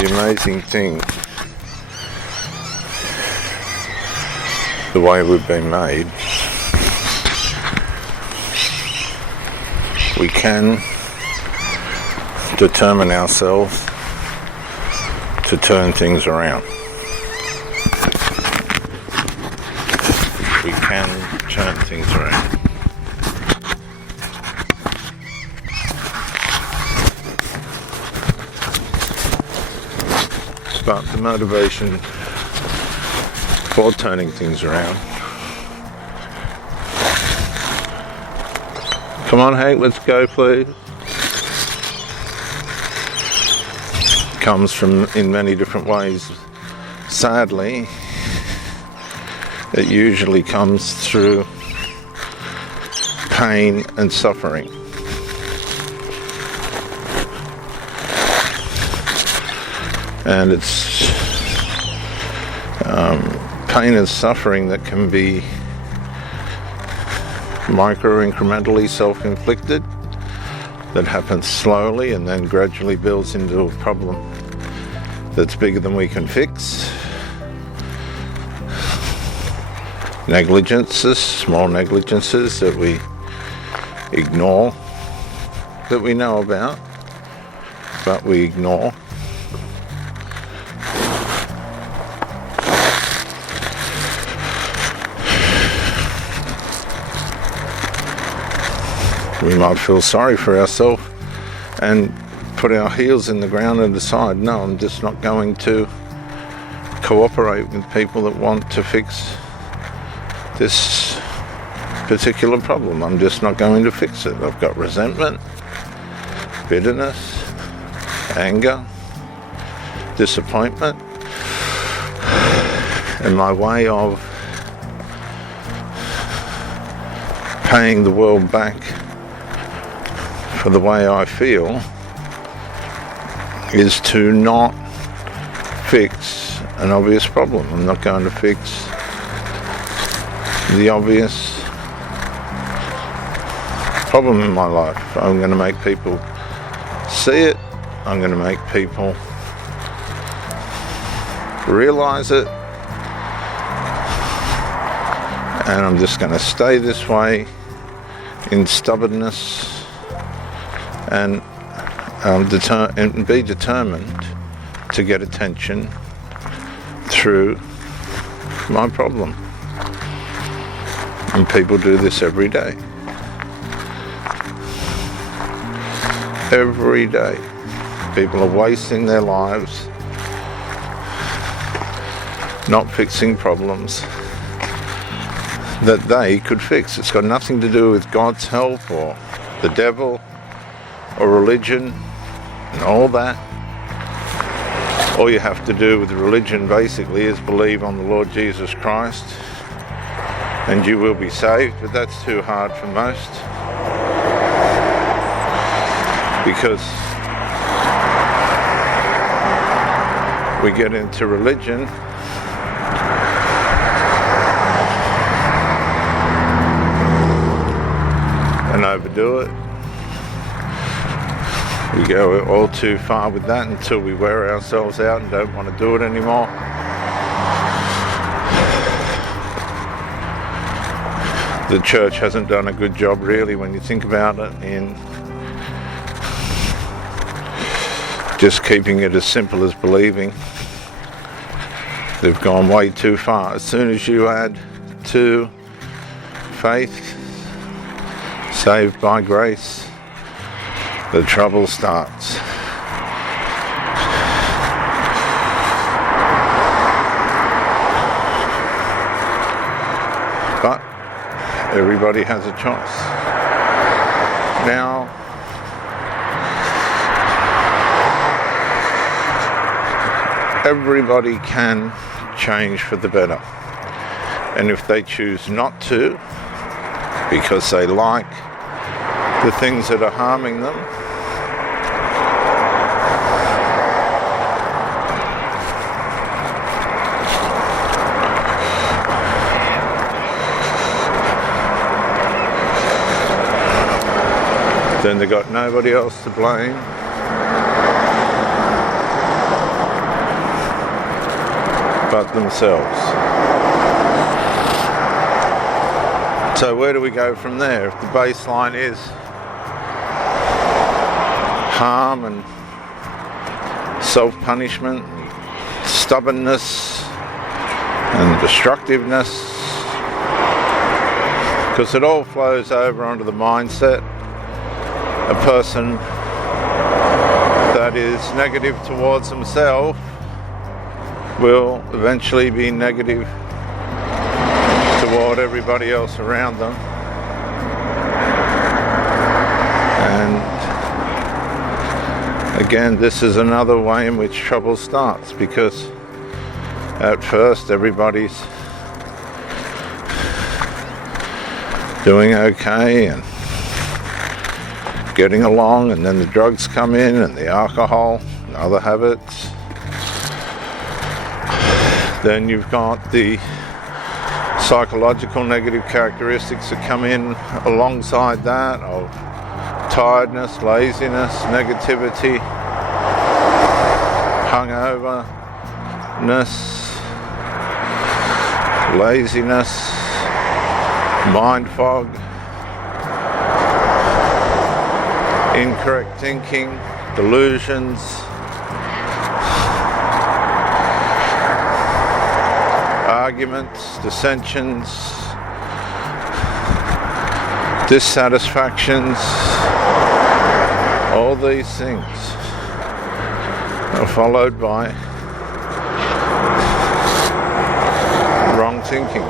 the amazing thing, the way we've been made, we can determine ourselves to turn things around. We can turn things around. But the motivation for turning things around, come on Hank, let's go please, comes from in many different ways. Sadly, it usually comes through pain and suffering. And it's pain and suffering that can be micro-incrementally self-inflicted, that happens slowly and then gradually builds into a problem that's bigger than we can fix. Negligences, small negligences that we ignore, that we know about, but we ignore. We might feel sorry for ourselves and put our heels in the ground and decide, no, I'm just not going to cooperate with people that want to fix this particular problem. I'm just not going to fix it. I've got resentment, bitterness, anger, disappointment, and my way of paying the world back for the way I feel is to not fix an obvious problem. I'm not going to fix the obvious problem in my life. I'm going to make people see it. I'm going to make people realize it. And I'm just going to stay this way in stubbornness and be determined to get attention through my problem. And people do this every day. Every day. People are wasting their lives not fixing problems that they could fix. It's got nothing to do with God's help or the devil or religion and all that. All you have to do with religion basically is believe on the Lord Jesus Christ and you will be saved, but that's too hard for most, because we get into religion and overdo it. We go all too far with that until we wear ourselves out and don't want to do it anymore. The church hasn't done a good job really, when you think about it, in just keeping it as simple as believing. They've gone way too far. As soon as you add to faith, saved by grace, the trouble starts. But everybody has a choice. Now, everybody can change for the better. And if they choose not to, because they like the things that are harming them, then they've got nobody else to blame but themselves. So where do we go from there? If the baseline is harm and self-punishment, stubbornness and destructiveness, because it all flows over onto the mindset. A person that is negative towards himself will eventually be negative toward everybody else around them. And again, this is another way in which trouble starts, because at first everybody's doing okay and getting along, and then the drugs come in and the alcohol and other habits. Then you've got the psychological negative characteristics that come in alongside that of tiredness, laziness, negativity, hungoverness, laziness, mind fog, incorrect thinking, delusions, arguments, dissensions, dissatisfactions. All these things are followed by wrong thinking.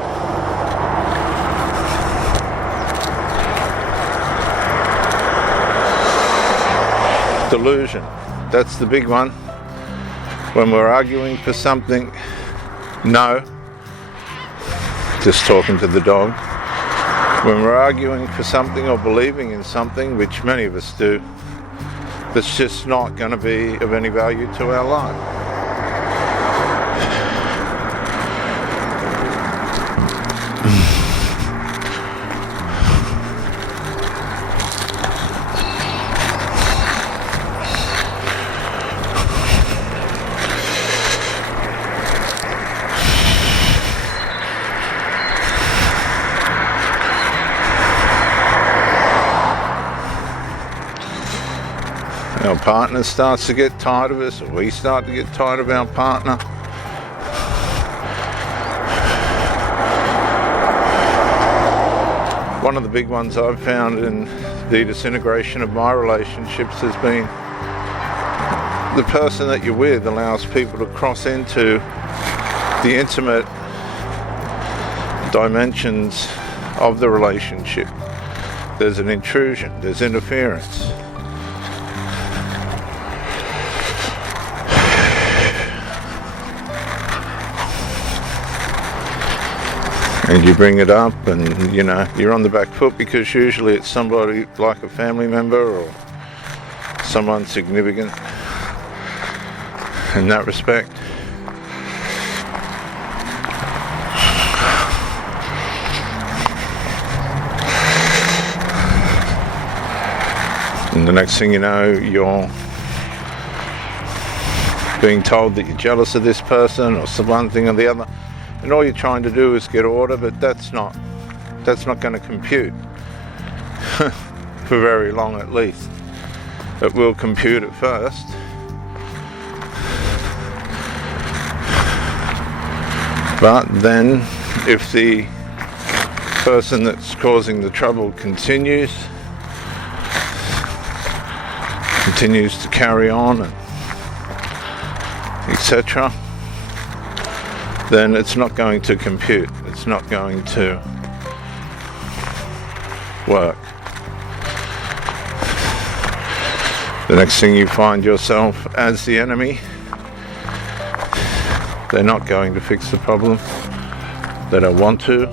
Delusion, that's the big one. When we're arguing for something, no, just talking to the dog. When we're arguing for something or believing in something, which many of us do, that's just not going to be of any value to our life. Our partner starts to get tired of us, or we start to get tired of our partner. One of the big ones I've found in the disintegration of my relationships has been the person that you're with allows people to cross into the intimate dimensions of the relationship. There's an intrusion, there's interference. And you bring it up and, you know, you're on the back foot because usually it's somebody like a family member or someone significant in that respect. And the next thing you know, you're being told that you're jealous of this person or some one thing or the other. And all you're trying to do is get order, but that's not going to compute for very long at least. It will compute at first. But then if the person that's causing the trouble continues to carry on and etc., then it's not going to compute. It's not going to work. The next thing you find yourself as the enemy. They're not going to fix the problem. They don't want to.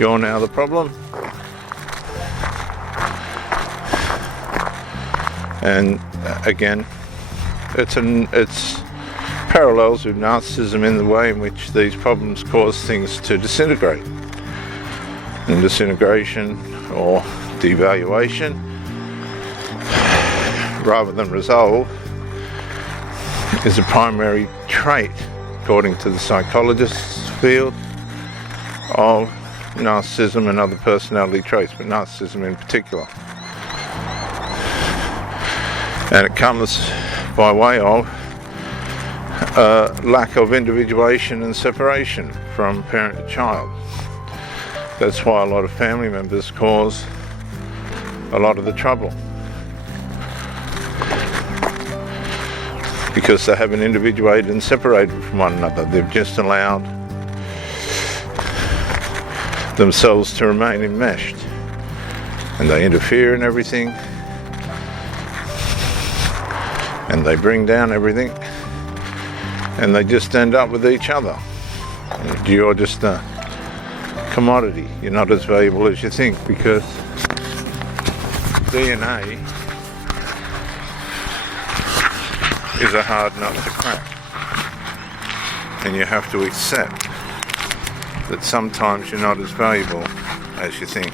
You're now the problem. And again, it's parallels with narcissism in the way in which these problems cause things to disintegrate. And disintegration or devaluation, rather than resolve, is a primary trait according to the psychologist's field of narcissism and other personality traits, but narcissism in particular. And it comes by way of lack of individuation and separation from parent to child. That's why a lot of family members cause a lot of the trouble, because they haven't individuated and separated from one another. They've just allowed themselves to remain enmeshed, and they interfere in everything, and they bring down everything, and they just end up with each other. You're just a commodity. You're not as valuable as you think, because DNA is a hard nut to crack, and you have to accept that sometimes you're not as valuable as you think.